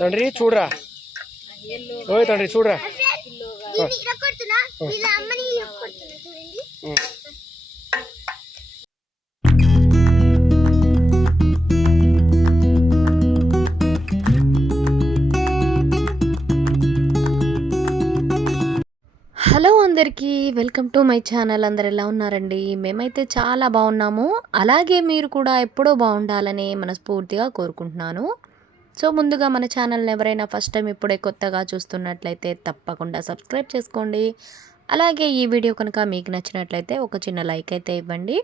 తండ్రి చూడరా, ఓ తండ్రి చూడరా. హలో అందరికీ, వెల్కమ్ టు మై ఛానల్. అందరు ఎలా ఉన్నారండి? మేమైతే చాలా బాగున్నాము. అలాగే మీరు కూడా ఎప్పుడూ బాగుండాలని మనస్ఫూర్తిగా కోరుకుంటున్నాను. సో ముందుగా మన ఛానల్ని ఎవరైనా ఫస్ట్ టైం ఇప్పుడే కొత్తగా చూస్తున్నట్లయితే తప్పకుండా సబ్స్క్రైబ్ చేసుకోండి. అలాగే ఈ వీడియో కనుక మీకు నచ్చినట్లయితే ఒక చిన్న లైక్ అయితే ఇవ్వండి.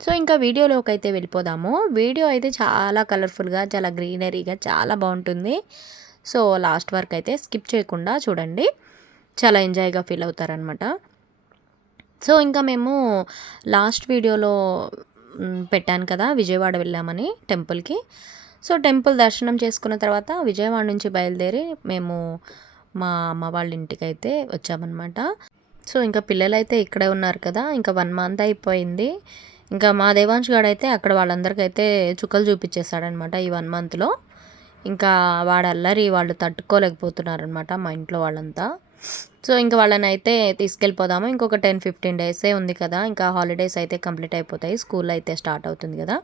సో ఇంకా వీడియోలోకి అయితే వెళ్ళిపోదాము. వీడియో అయితే చాలా కలర్ఫుల్గా, చాలా గ్రీనరీగా చాలా బాగుంటుంది. సో లాస్ట్ వరకు అయితే స్కిప్ చేయకుండా చూడండి, చాలా ఎంజాయ్గా ఫీల్ అవుతారనమాట. సో ఇంకా మేము లాస్ట్ వీడియోలో పెట్టాను కదా, విజయవాడ వెళ్ళామని టెంపుల్కి. సో టెంపుల్ దర్శనం చేసుకున్న తర్వాత విజయవాడ నుంచి బయలుదేరి మేము మా అమ్మ వాళ్ళ ఇంటికి అయితే వచ్చామన్నమాట. సో ఇంకా పిల్లలు అయితే ఇక్కడే ఉన్నారు కదా, ఇంకా 1 మంత్ అయిపోయింది. ఇంకా మా దేవాంశ్ గారు అయితే అక్కడ వాళ్ళందరికైతే చుక్కలు చూపించేశాడనమాట ఈ 1 మంత్లో. ఇంకా వాడు అల్లరి వాళ్ళు తట్టుకోలేకపోతున్నారనమాట మా ఇంట్లో వాళ్ళంతా. సో ఇంకా వాళ్ళని అయితే తీసుకెళ్ళిపోదాము. ఇంకొక 10-15 డేసే ఉంది కదా, ఇంకా హాలిడేస్ అయితే కంప్లీట్ అయిపోతాయి, స్కూల్ అయితే స్టార్ట్ అవుతుంది కదా.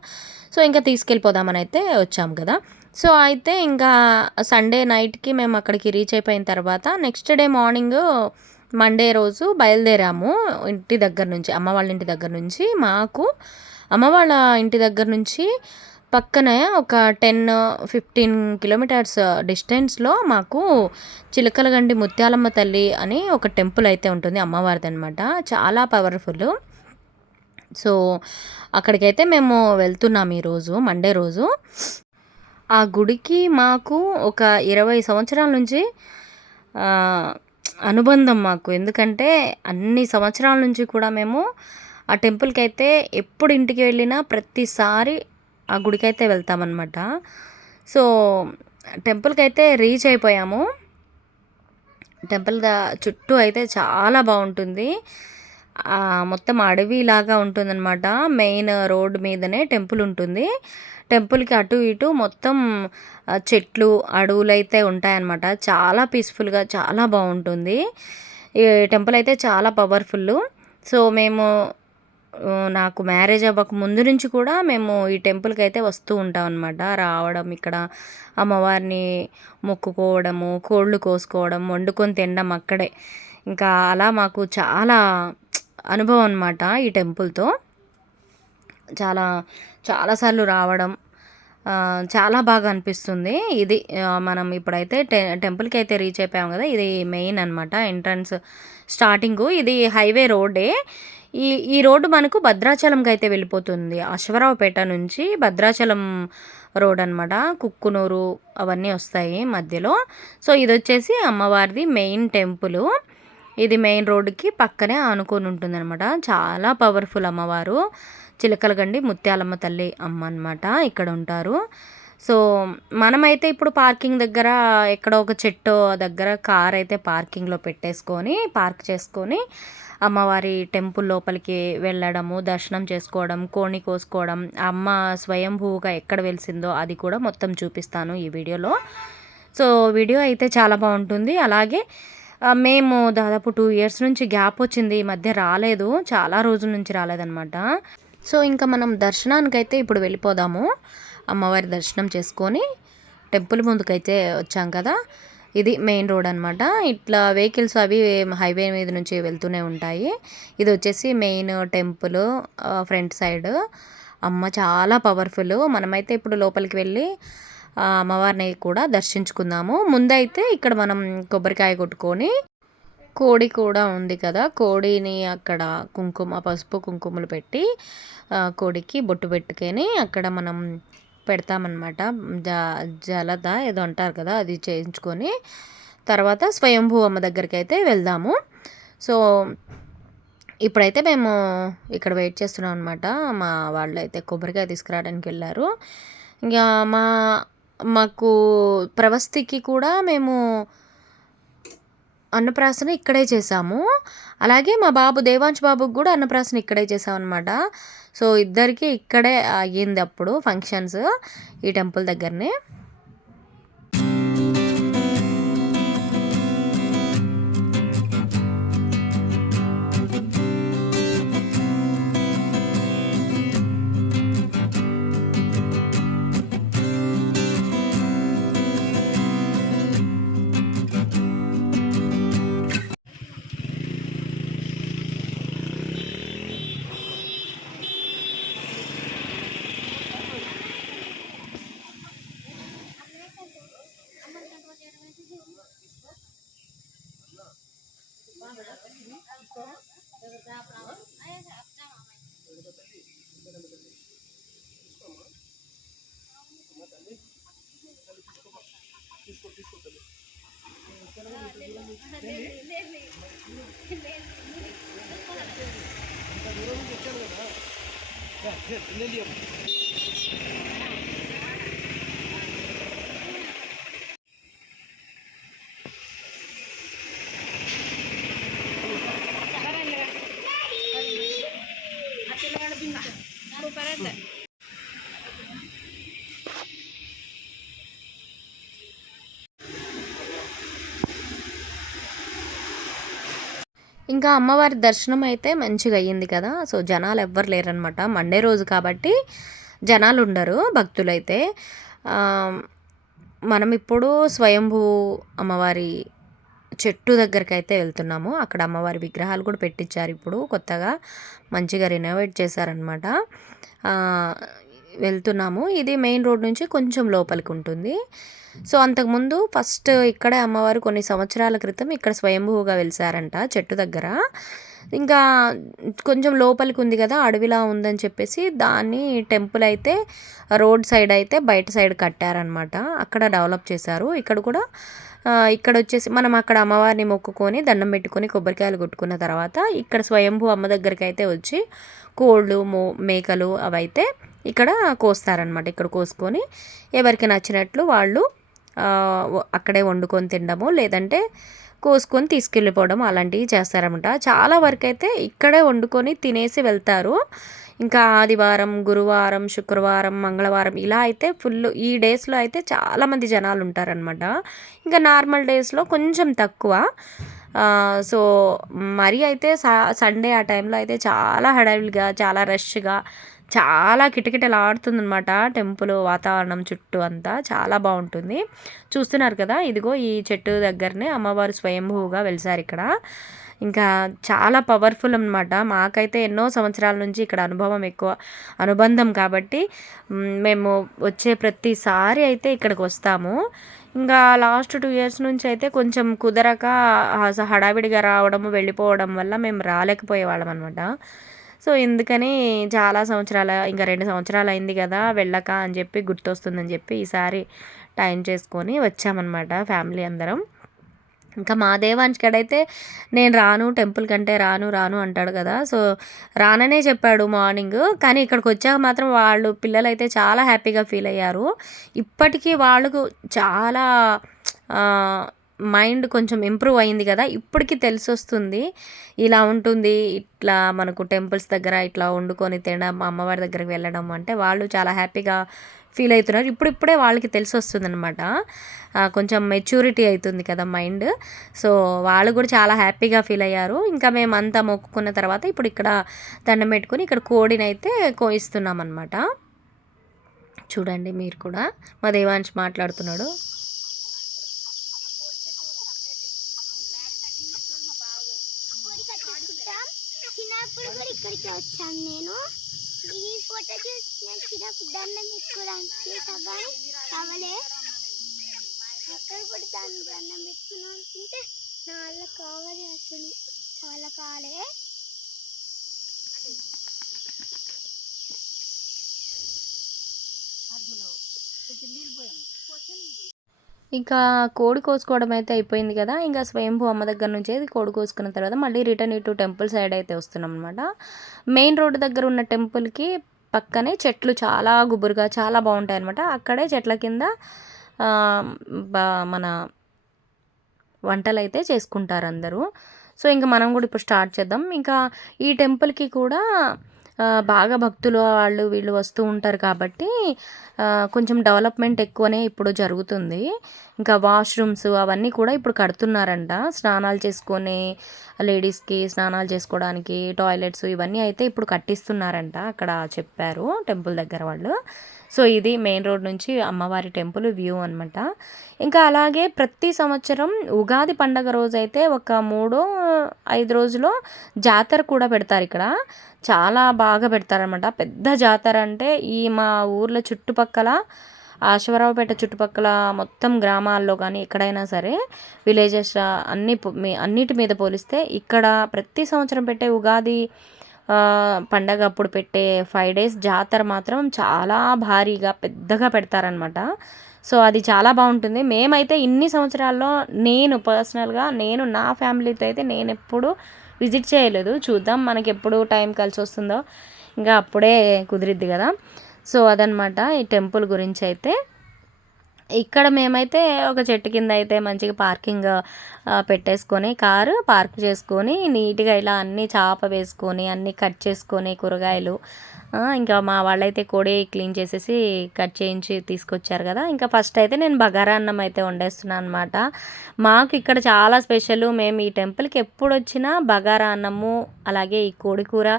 సో ఇంకా తీసుకెళ్ళిపోదామని అయితే వచ్చాము కదా. సో అయితే ఇంకా సండే నైట్కి మేము అక్కడికి రీచ్ అయిపోయిన తర్వాత నెక్స్ట్ డే మార్నింగ్ మండే రోజు బయలుదేరాము ఇంటి దగ్గర నుంచి, అమ్మ వాళ్ళ ఇంటి దగ్గర నుంచి. మాకు అమ్మ వాళ్ళ ఇంటి దగ్గర నుంచి పక్కనే ఒక 10-15 కిలోమీటర్స్ డిస్టెన్స్లో మాకు చిలకలగండి ముత్యాలమ్మ తల్లి అని ఒక టెంపుల్ అయితే ఉంటుంది, అమ్మవారిది అనమాట. చాలా పవర్ఫుల్. సో అక్కడికైతే మేము వెళ్తున్నాం ఈరోజు మండే రోజు. ఆ గుడికి మాకు ఒక 20 సంవత్సరాల నుంచి అనుబంధం మాకు. ఎందుకంటే అన్ని సంవత్సరాల నుంచి కూడా మేము ఆ టెంపుల్కి అయితే ఎప్పుడు ఇంటికి వెళ్ళినా ప్రతిసారి ఆ గుడికి అయితే వెళ్తామన్నమాట. సో టెంపుల్కి అయితే రీచ్ అయిపోయాము. టెంపుల్ చుట్టూ అయితే చాలా బాగుంటుంది, మొత్తం అడవిలాగా ఉంటుందన్నమాట. మెయిన్ రోడ్ మీదనే టెంపుల్ ఉంటుంది. టెంపుల్కి అటు ఇటు మొత్తం చెట్లు, అడవులు అయితే ఉంటాయన్నమాట. చాలా పీస్ఫుల్గా చాలా బాగుంటుంది. ఈ టెంపుల్ అయితే చాలా పవర్ఫుల్. సో మేము నాకు మ్యారేజ్ అవ్వక ముందు నుంచి కూడా మేము ఈ టెంపుల్కి అయితే వస్తూ ఉంటాం అనమాట. రావడం, ఇక్కడ అమ్మవారిని మొక్కుకోవడము, కోళ్ళు కోసుకోవడం, వండుకొని తినడం అక్కడే. ఇంకా అలా మాకు చాలా అనుభవం అనమాట ఈ టెంపుల్తో. చాలాసార్లు రావడం చాలా బాగా అనిపిస్తుంది. ఇది మనం ఇప్పుడైతే టెంపుల్కి అయితే రీచ్ అయిపోయాం కదా, ఇది మెయిన్ అనమాట ఎంట్రన్స్ స్టార్టింగు. ఇది హైవే రోడ్డే. ఈ రోడ్డు మనకు భద్రాచలంకి అయితే వెళ్ళిపోతుంది. అశ్వరావుపేట నుంచి భద్రాచలం రోడ్ అనమాట. కుక్కునూరు అవన్నీ వస్తాయి మధ్యలో. సో ఇది వచ్చేసి అమ్మవారిది మెయిన్ టెంపుల్. ఇది మెయిన్ రోడ్డుకి పక్కనే ఆనుకొని ఉంటుంది అనమాట. చాలా పవర్ఫుల్ అమ్మవారు, చిలకలగండి ముత్యాలమ్మ తల్లి అమ్మ అనమాట, ఇక్కడ ఉంటారు. సో మనమైతే ఇప్పుడు పార్కింగ్ దగ్గర ఎక్కడో ఒక చెట్టు దగ్గర కార్ అయితే పార్కింగ్లో పెట్టేసుకొని పార్క్ చేసుకొని అమ్మవారి టెంపుల్ లోపలికి వెళ్ళడము, దర్శనం చేసుకోవడం, కోణి కోసుకోవడం, అమ్మ స్వయంభూగా ఎక్కడ వెలిసిందో అది కూడా మొత్తం చూపిస్తాను ఈ వీడియోలో. సో వీడియో అయితే చాలా బాగుంటుంది. అలాగే మేము దాదాపు 2 years నుంచి గ్యాప్ వచ్చింది, ఈ మధ్య రాలేదు, చాలా రోజుల నుంచి రాలేదన్నమాట. సో ఇంకా మనం దర్శనానికైతే ఇప్పుడు వెళ్ళిపోదాము. అమ్మవారి దర్శనం చేసుకొని టెంపుల్ ముందుకైతే వచ్చాం కదా, ఇది మెయిన్ రోడ్ అనమాట. ఇట్లా వెహికల్స్ అవి హైవే మీద నుంచి వెళ్తూనే ఉంటాయి. ఇది వచ్చేసి మెయిన్ టెంపుల్ ఫ్రంట్ సైడ్. అమ్మ చాలా పవర్ఫుల్. మనమైతే ఇప్పుడు లోపలికి వెళ్ళి అమ్మవారిని కూడా దర్శించుకుందాము. ముందైతే ఇక్కడ మనం కొబ్బరికాయ కొట్టుకొని కోడి కూడా ఉంది కదా, కోడిని అక్కడ పసుపు కుంకుమలు పెట్టి కోడికి బొట్టు పెట్టుకొని అక్కడ మనం పెడతామన్నమాట. జలద ఏదో అంటారు కదా, అది చేయించుకొని తర్వాత స్వయంభూ అమ్మ దగ్గరికి అయితే వెళ్దాము. సో ఇప్పుడైతే మేము ఇక్కడ వెయిట్ చేస్తున్నాం అనమాట. మా వాళ్ళు అయితే కొబ్బరికాయ తీసుకురావడానికి వెళ్ళారు. ఇంకా మాకు ప్రవస్తికి కూడా మేము అన్నప్రాసన ఇక్కడే చేసాము. అలాగే మా బాబు దేవాంశ్ బాబుకి కూడా అన్నప్రాసన ఇక్కడే చేసాం అనమాట. సో ఇద్దరికి ఇక్కడే అయ్యింది అప్పుడు ఫంక్షన్స్, ఈ టెంపుల్ దగ్గరనే. ఇంకా అమ్మవారి దర్శనం అయితే మంచిగా అయ్యింది కదా. సో జనాలు ఎవ్వరు లేరనమాట, మండే రోజు కాబట్టి జనాలు ఉండరు భక్తులైతే. మనం ఇప్పుడు స్వయంభూ అమ్మవారి చెట్టు దగ్గరికి అయితే వెళ్తున్నాము. అక్కడ అమ్మవారి విగ్రహాలు కూడా పెట్టించారు, ఇప్పుడు కొత్తగా మంచిగా రెనోవేట్ చేశారనమాట. వెళ్తున్నాము. ఇది మెయిన్ రోడ్ నుంచి కొంచెం లోపలికి ఉంటుంది. సో అంతకుముందు ఫస్ట్ ఇక్కడే అమ్మవారు కొన్ని సంవత్సరాల క్రితం ఇక్కడ స్వయంభూగా వెలిసారంట చెట్టు దగ్గర. ఇంకా కొంచెం లోపలికి ఉంది కదా, అడవిలా ఉందని చెప్పేసి దాన్ని టెంపుల్ అయితే రోడ్ సైడ్ అయితే బయట సైడ్ కట్టారనమాట. అక్కడ డెవలప్ చేశారు. ఇక్కడ కూడా ఇక్కడ వచ్చేసి మనం అక్కడ అమ్మవారిని మొక్కుకొని దండం పెట్టుకొని కొబ్బరికాయలు కొట్టుకున్న తర్వాత ఇక్కడ స్వయంభూ అమ్మ దగ్గరికి అయితే వచ్చి కోళ్ళు మేకలు అవైతే ఇక్కడ కోస్తారనమాట. ఇక్కడ కోసుకొని ఎవరికి నచ్చినట్లు వాళ్ళు అక్కడే వండుకొని తినడము, లేదంటే కోసుకొని తీసుకెళ్ళిపోవడం అలాంటివి చేస్తారనమాట. చాలా వరకు అయితే ఇక్కడే వండుకొని తినేసి వెళ్తారు. ఇంకా ఆదివారం, గురువారం, శుక్రవారం, మంగళవారం ఇలా అయితే ఫుల్ ఈ డేస్లో అయితే చాలామంది జనాలు ఉంటారనమాట. ఇంకా నార్మల్ డేస్లో కొంచెం తక్కువ. సో మరీ అయితే సండే ఆ టైంలో అయితే చాలా హడావిడిగా, చాలా రష్గా, చాలా కిటకిటలాడుతుందనమాట టెంపుల్ వాతావరణం చుట్టూ అంతా చాలా బాగుంటుంది. చూస్తున్నారు కదా, ఇదిగో ఈ చెట్టు దగ్గరనే అమ్మవారు స్వయంభూగా వెలిసారు ఇక్కడ. ఇంకా చాలా పవర్ఫుల్ అనమాట. మాకైతే ఎన్నో సంవత్సరాల నుంచి ఇక్కడ అనుబంధం కాబట్టి మేము వచ్చే ప్రతిసారి అయితే ఇక్కడికి వస్తాము. ఇంకా లాస్ట్ 2 years నుంచి అయితే కొంచెం కుదరక హడావిడిగా రావడము వెళ్ళిపోవడం వల్ల మేము రాలేకపోయేవాళ్ళం అనమాట. సో ఎందుకని చాలా సంవత్సరాల ఇంకా 2 సంవత్సరాలు అయింది కదా వెళ్ళక అని చెప్పి గుర్తొస్తుందని చెప్పి ఈసారి టైం చేసుకొని వచ్చామన్నమాట ఫ్యామిలీ అందరం. ఇంకా మా దేవాంష్కడైతే నేను రాను, టెంపుల్ కంటే రాను అంటాడు కదా. సో రాననే చెప్పాడు మార్నింగ్, కానీ ఇక్కడికి వచ్చాక మాత్రం వాళ్ళు పిల్లలైతే చాలా హ్యాపీగా ఫీల్ అయ్యారు. ఇప్పటికీ వాళ్ళకు చాలా మైండ్ కొంచెం ఇంప్రూవ్ అయింది కదా, ఇప్పటికీ తెలిసి వస్తుంది ఇలా ఉంటుంది, ఇట్లా మనకు టెంపుల్స్ దగ్గర ఇట్లా వండుకొని తినడం, అమ్మవారి దగ్గరికి వెళ్ళడం అంటే వాళ్ళు చాలా హ్యాపీగా ఫీల్ అవుతున్నారు. ఇప్పుడిప్పుడే వాళ్ళకి తెలిసి వస్తుంది అనమాట, కొంచెం మెచ్యూరిటీ అవుతుంది కదా మైండ్. సో వాళ్ళు కూడా చాలా హ్యాపీగా ఫీల్ అయ్యారు. ఇంకా మేము అంతా మొక్కుకున్న తర్వాత ఇప్పుడు ఇక్కడ దండం పెట్టుకొని ఇక్కడ కోడిని అయితే కోయిస్తున్నాం అనమాట. చూడండి మీరు కూడా, మా దేవాంశ్ మాట్లాడుతున్నాడు. చిన్నప్పుడు కూడా ఇక్కడికి వచ్చాను నేను. ఈ ఫోటో చూసి నేను చిన్నప్పుడు దండం పెట్టుకోవడానికి చేసాను కావాలే అక్కడ కూడా దండం పెట్టుకున్నాను అనుకుంటే వాళ్ళ కావాలి అసలు వాళ్ళ కాలే ఇంకా కోడి కోసుకోవడం అయితే అయిపోయింది కదా. ఇంకా స్వయంభూ అమ్మ దగ్గర నుంచి కోడి కోసుకున్న తర్వాత మళ్ళీ రిటర్న్ ఇటు టెంపుల్ సైడ్ అయితే వస్తున్నాం అనమాట. మెయిన్ రోడ్ దగ్గర ఉన్న టెంపుల్కి పక్కనే చెట్లు చాలా గుబురుగా చాలా బాగుంటాయి అనమాట. అక్కడే చెట్ల కింద మన వంటలు అయితే చేసుకుంటారు అందరూ. సో ఇంకా మనం కూడా ఇప్పుడు స్టార్ట్ చేద్దాం. ఇంకా ఈ టెంపుల్కి కూడా బాగా భక్తులు వాళ్ళు వీళ్ళు వస్తూ ఉంటారు కాబట్టి కొంచెం డెవలప్మెంట్ ఎక్కువనే ఇప్పుడు జరుగుతుంది. ఇంకా వాష్రూమ్స్ అవన్నీ కూడా ఇప్పుడు కడుతున్నారంట. స్నానాలు చేసుకొని లేడీస్కి స్నానాలు చేసుకోవడానికి టాయిలెట్స్ ఇవన్నీ అయితే ఇప్పుడు కట్టిస్తున్నారంట అక్కడ చెప్పారు టెంపుల్ దగ్గర వాళ్ళు. సో ఇది మెయిన్ రోడ్ నుంచి అమ్మవారి టెంపుల్ వ్యూ అనమాట. ఇంకా అలాగే ప్రతి సంవత్సరం ఉగాది పండగ రోజు అయితే ఒక 3-5 రోజులు జాతర కూడా పెడతారు ఇక్కడ. చాలా బాగా పెడతారనమాట. పెద్ద జాతర అంటే ఈ మా ఊర్లో చుట్టుపక్కల ఆశవరావుపేట చుట్టుపక్కల మొత్తం గ్రామాల్లో కానీ ఎక్కడైనా సరే విలేజెస్ అన్నిటి మీద పోలిస్తే ఇక్కడ ప్రతి సంవత్సరం పెట్టే ఉగాది పండగ అప్పుడు పెట్టే 5 days జాతర మాత్రం చాలా భారీగా పెద్దగా పెడతారనమాట. సో అది చాలా బాగుంటుంది. మేమైతే ఇన్ని సంవత్సరాల్లో నేను పర్సనల్గా నా ఫ్యామిలీతో అయితే నేను ఎప్పుడు విజిట్ చేయలేదు. చూద్దాం మనకి ఎప్పుడు టైం కలిసి వస్తుందో ఇంకా అప్పుడే కుదిరిద్ది కదా. సో అదనమాట ఈ టెంపుల్ గురించి అయితే. ఇక్కడ మేమైతే ఒక చెట్టు కింద అయితే మంచిగా పార్కింగ్ పెట్టేసుకొని కారు పార్క్ చేసుకొని నీట్గా ఇలా అన్నీ చాప వేసుకొని అన్నీ కట్ చేసుకొని కూరగాయలు ఇంకా మా వాళ్ళైతే కోడి క్లీన్ చేసేసి కట్ చేయించి తీసుకొచ్చారు కదా. ఇంకా ఫస్ట్ అయితే నేను బగారా అన్నం అయితే వండేస్తున్నాను అనమాట. మాకు ఇక్కడ చాలా స్పెషల్. మేము ఈ టెంపుల్కి ఎప్పుడు వచ్చినా బగారా అన్నము అలాగే ఈ కోడి కూర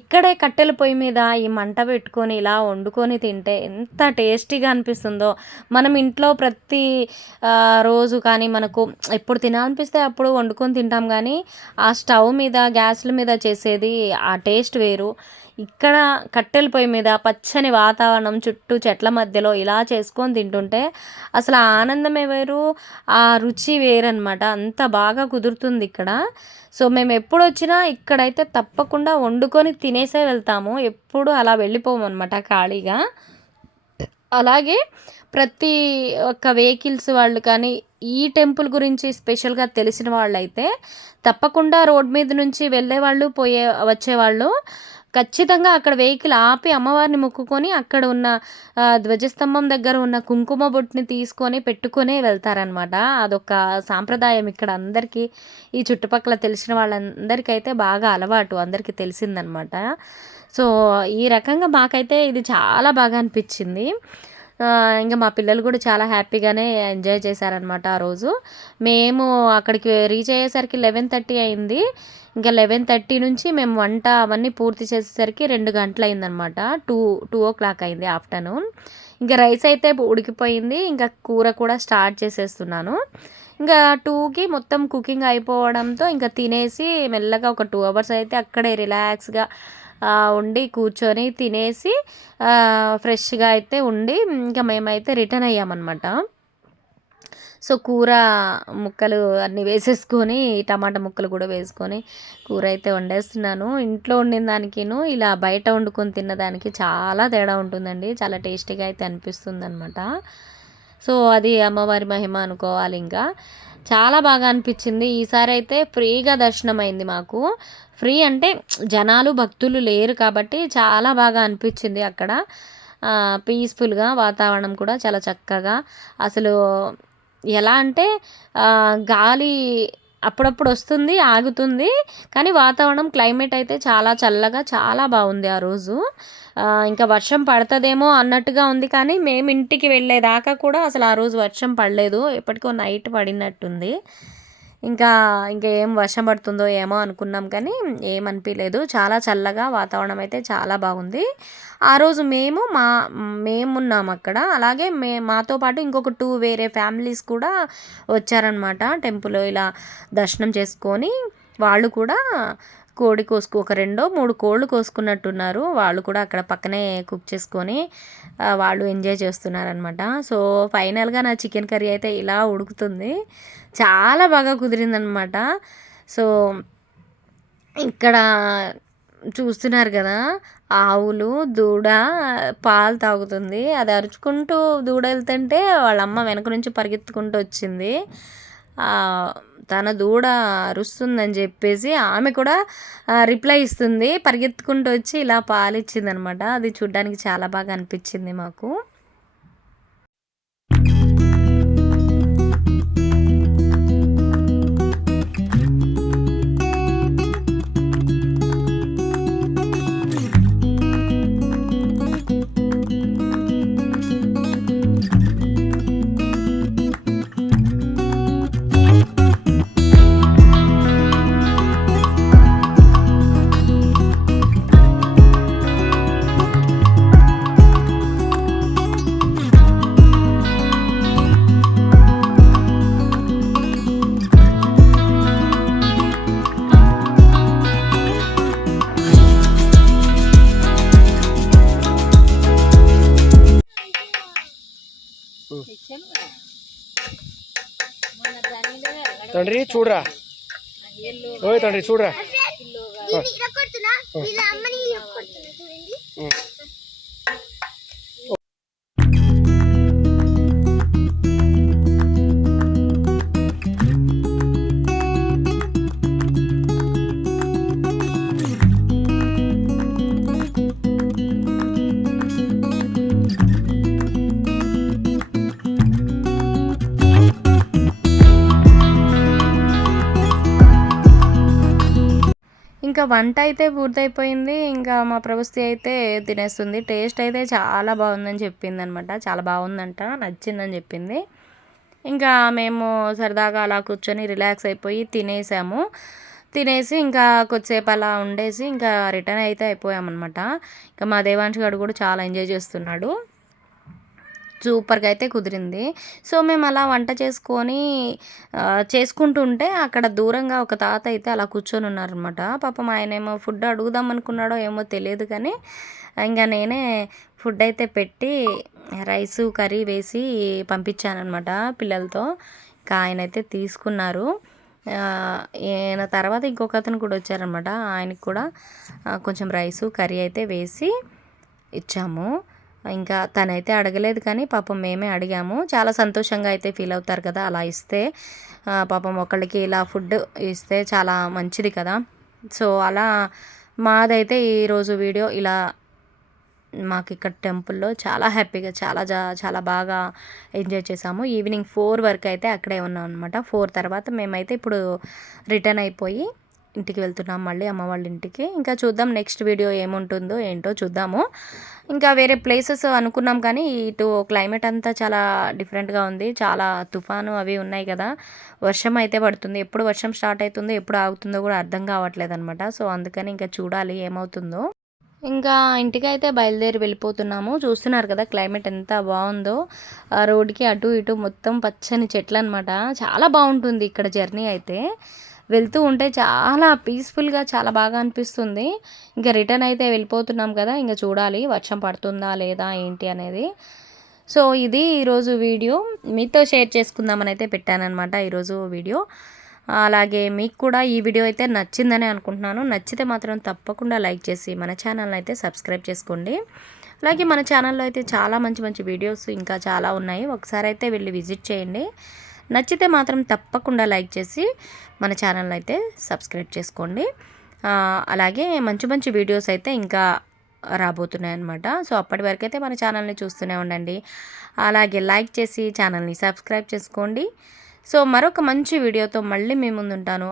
ఇక్కడే కట్టెల పొయ్యి మీద ఈ మంట పెట్టుకొని ఇలా వండుకొని తింటే ఎంత టేస్టీగా అనిపిస్తుందో. మనం ఇంట్లో ప్రతి రోజు కానీ మనకు ఎప్పుడు తినాలనిపిస్తే అప్పుడు వండుకొని తింటాం కానీ ఆ స్టవ్ మీద గ్యాస్ల మీద చేసేది ఆ టేస్ట్ వేరు. ఇక్కడ కట్టెల పొయ్యి మీద పచ్చని వాతావరణం చుట్టూ చెట్ల మధ్యలో ఇలా చేసుకొని తింటుంటే అసలు ఆ ఆనందమే వేరు, ఆ రుచి వేరనమాట. అంత బాగా కుదురుతుంది ఇక్కడ. సో మేము ఎప్పుడు వచ్చినా ఇక్కడైతే తప్పకుండా వండుకొని తినేసే వెళ్తాము. ఎప్పుడు అలా వెళ్ళిపోము అనమాట ఖాళీగా. అలాగే ప్రతి ఒక్క వెహికల్స్ వాళ్ళు కానీ ఈ టెంపుల్ గురించి స్పెషల్గా తెలిసిన వాళ్ళైతే తప్పకుండా రోడ్ మీద నుంచి వెళ్ళేవాళ్ళు వచ్చేవాళ్ళు ఖచ్చితంగా అక్కడ వెహికల్ ఆపి అమ్మవారిని మొక్కుకొని అక్కడ ఉన్న ధ్వజస్తంభం దగ్గర ఉన్న కుంకుమ బొట్టుని తీసుకొని పెట్టుకొనే వెళ్తారనమాట. అదొక సాంప్రదాయం ఇక్కడ అందరికీ. ఈ చుట్టుపక్కల తెలిసిన వాళ్ళందరికైతే బాగా అలవాటు, అందరికీ తెలిసిందనమాట. సో ఈ రకంగా మాకైతే ఇది చాలా బాగా అనిపించింది. ఇంకా మా పిల్లలు కూడా చాలా హ్యాపీగానే ఎంజాయ్ చేశారనమాట ఆ రోజు. మేము అక్కడికి రీచ్ అయ్యేసరికి 11:30 అయింది. ఇంకా 11:30 నుంచి మేము వంట అవన్నీ పూర్తి చేసేసరికి 2 గంటలు అయిందనమాట. 2 o'clock అయింది ఆఫ్టర్నూన్. ఇంకా రైస్ అయితే ఉడికిపోయింది. ఇంకా కూర కూడా స్టార్ట్ చేసేస్తున్నాను. ఇంకా 2కి మొత్తం కుకింగ్ అయిపోవడంతో ఇంకా తినేసి మెల్లగా ఒక 2 hours అయితే అక్కడే రిలాక్స్గా ఉండి కూర్చొని తినేసి ఫ్రెష్గా అయితే ఉండి ఇంకా మేమైతే రిటర్న్ అయ్యామన్నమాట. సో కూర ముక్కలు అన్నీ వేసేసుకొని టమాటా ముక్కలు కూడా వేసుకొని కూర అయితే వండేస్తున్నాను. ఇంట్లో వండిన దానికిను ఇలా బయట వండుకొని తిన్నదానికి చాలా తేడా ఉంటుందండి. చాలా టేస్టీగా అయితే అనిపిస్తుంది అనమాట. సో అది అమ్మవారి మహిమ అనుకోవాలి. ఇంకా చాలా బాగా అనిపించింది. ఈసారి అయితే ఫ్రీగా దర్శనం అయింది మాకు. ఫ్రీ అంటే జనాలు భక్తులు లేరు కాబట్టి చాలా బాగా అనిపించింది అక్కడ. పీస్ఫుల్గా వాతావరణం కూడా చాలా చక్కగా, అసలు ఎలా అంటే గాలి అప్పుడప్పుడు వస్తుంది ఆగుతుంది కానీ వాతావరణం క్లైమేట్ అయితే చాలా చల్లగా చాలా బాగుంది ఆ రోజు. ఇంకా వర్షం పడుతుందేమో అన్నట్టుగా ఉంది కానీ మేము ఇంటికి వెళ్ళేదాకా కూడా అసలు ఆ రోజు వర్షం పడలేదు. ఎప్పటికో నైట్ పడినట్టుంది. ఇంకా ఏం వర్షం పడుతుందో ఏమో అనుకున్నాం కానీ ఏమనిపించలేదు. చాలా చల్లగా వాతావరణం అయితే చాలా బాగుంది. ఆ రోజు మేమున్నాం అక్కడ. అలాగే మాతో పాటు ఇంకొక 2 వేరే ఫ్యామిలీస్ కూడా వచ్చారనమాట. టెంపుల్ ఇలా దర్శనం చేసుకొని వాళ్ళు కూడా కోడి ఒక 2-3 కోళ్ళు కోసుకున్నట్టున్నారు. వాళ్ళు కూడా అక్కడ పక్కనే కుక్ చేసుకొని వాళ్ళు ఎంజాయ్ చేస్తున్నారనమాట. సో ఫైనల్గా నా చికెన్ కర్రీ అయితే ఇలా ఉడుకుతుంది. చాలా బాగా కుదిరిందనమాట. సో ఇక్కడ చూస్తున్నారు కదా, ఆవులు దూడ పాలు తాగుతుంది. అది అరుచుకుంటూ దూడ వెళ్తుంటే వాళ్ళ అమ్మ వెనక నుంచి పరిగెత్తుకుంటూ వచ్చింది. తన దూడ అరుస్తుందని చెప్పేసి ఆమె కూడా రిప్లై ఇస్తుంది, పరిగెత్తుకుంటూ వచ్చి ఇలా పాలు ఇచ్చింది అనమాట. అది చూడ్డానికి చాలా బాగా అనిపించింది మాకు. తండ్రి చూడరా, ఓయ్ తండ్రి చూడరా. దీన్ని ఇరగొడుతున్నా, వీళ్ళ అమ్మని ఇరగొడుతున్నా చూడండి. ఇంకా వంట అయితే పూర్తయిపోయింది. ఇంకా మా ప్రవస్తి అయితే తినేస్తుంది. టేస్ట్ అయితే చాలా బాగుందని చెప్పింది అనమాట. చాలా బాగుందంట, నచ్చిందని చెప్పింది. ఇంకా మేము సరదాగా అలా కూర్చొని రిలాక్స్ అయిపోయి తినేసాము. తినేసి ఇంకా కొద్దిసేపు అలా ఉండేసి ఇంకా రిటర్న్ అయితే అయిపోయామన్నమాట. ఇంకా మా దేవాంశ్ గారు కూడా చాలా ఎంజాయ్ చేస్తున్నాడు. సూపర్గా అయితే కుదిరింది. సో మేము అలా వంట చేసుకుంటుంటే అక్కడ దూరంగా ఒక తాత అయితే అలా కూర్చొని ఉన్నారనమాట. పాపం ఆయనేమో ఫుడ్ అడుగుదాం అనుకున్నాడో ఏమో తెలియదు, కానీ ఇంకా నేనే ఫుడ్ అయితే పెట్టి రైసు కర్రీ వేసి పంపించానమాట పిల్లలతో. ఇంకా ఆయన అయితే తీసుకున్నారు. ఈయన తర్వాత ఇంకొక అతను కూడా వచ్చారనమాట. ఆయనకి కూడా కొంచెం రైసు కర్రీ అయితే వేసి ఇచ్చాము. ఇంకా తనైతే అడగలేదు, కానీ పాపం మేమే అడిగాము. చాలా సంతోషంగా అయితే ఫీల్ అవుతారు కదా అలా ఇస్తే. పాపం ఒకళ్ళకి ఇలా ఫుడ్ ఇస్తే చాలా మంచిది కదా. సో అలా మాదైతే ఈరోజు వీడియో ఇలా మాకు ఇక్కడ టెంపుల్లో చాలా హ్యాపీగా చాలా బాగా ఎంజాయ్ చేసాము. ఈవినింగ్ 4 వరకు అయితే అక్కడే ఉన్నాం అనమాట. 4 తర్వాత మేమైతే ఇప్పుడు రిటర్న్ అయిపోయి ఇంటికి వెళ్తున్నాం, మళ్ళీ అమ్మ వాళ్ళ ఇంటికి. ఇంకా చూద్దాం నెక్స్ట్ వీడియో ఏముంటుందో ఏంటో చూద్దాము. ఇంకా వేరే ప్లేసెస్ అనుకున్నాం, కానీ ఇటు క్లైమేట్ అంతా చాలా డిఫరెంట్గా ఉంది. చాలా తుఫాను అవి ఉన్నాయి కదా, వర్షం అయితే పడుతుంది. ఎప్పుడు వర్షం స్టార్ట్ అవుతుందో ఎప్పుడు ఆగుతుందో కూడా అర్థం కావట్లేదు అనమాట. సో అందుకని ఇంకా చూడాలి ఏమవుతుందో. ఇంకా ఇంటికైతే బయలుదేరి వెళ్ళిపోతున్నాము. చూస్తున్నారు కదా క్లైమేట్ ఎంత బాగుందో. రోడ్డుకి అటు ఇటు మొత్తం పచ్చని చెట్లు అనమాట. చాలా బాగుంటుంది ఇక్కడ జర్నీ అయితే. వెళ్తూ ఉంటే చాలా పీస్ఫుల్గా చాలా బాగా అనిపిస్తుంది. ఇంకా రిటర్న్ అయితే వెళ్ళిపోతున్నాం కదా, ఇంకా చూడాలి వర్షం పడుతుందా లేదా ఏంటి అనేది. సో ఇది ఈరోజు వీడియో మీతో షేర్ చేసుకుందామని అయితే పెట్టానన్నమాట ఈరోజు వీడియో. అలాగే మీకు కూడా ఈ వీడియో అయితే నచ్చిందని అనుకుంటున్నాను. నచ్చితే మాత్రం తప్పకుండా లైక్ చేసి మన ఛానల్ని అయితే సబ్స్క్రైబ్ చేసుకోండి. అలాగే మన ఛానల్లో అయితే చాలా మంచి మంచి వీడియోస్ ఇంకా చాలా ఉన్నాయి, ఒకసారి అయితే వెళ్ళి విజిట్ చేయండి. నచ్చితే మాత్రం తప్పకుండా లైక్ చేసి మన ఛానల్ని అయితే సబ్స్క్రైబ్ చేసుకోండి. అలాగే మంచి మంచి వీడియోస్ అయితే ఇంకా రాబోతున్నాయి అన్నమాట. సో అప్పటి వరకు అయితే మన ఛానల్ని చూస్తూనే ఉండండి. అలాగే లైక్ చేసి ఛానల్ని సబ్స్క్రైబ్ చేసుకోండి. సో మరొక మంచి వీడియోతో మళ్ళీ మీ ముందు ఉంటాను.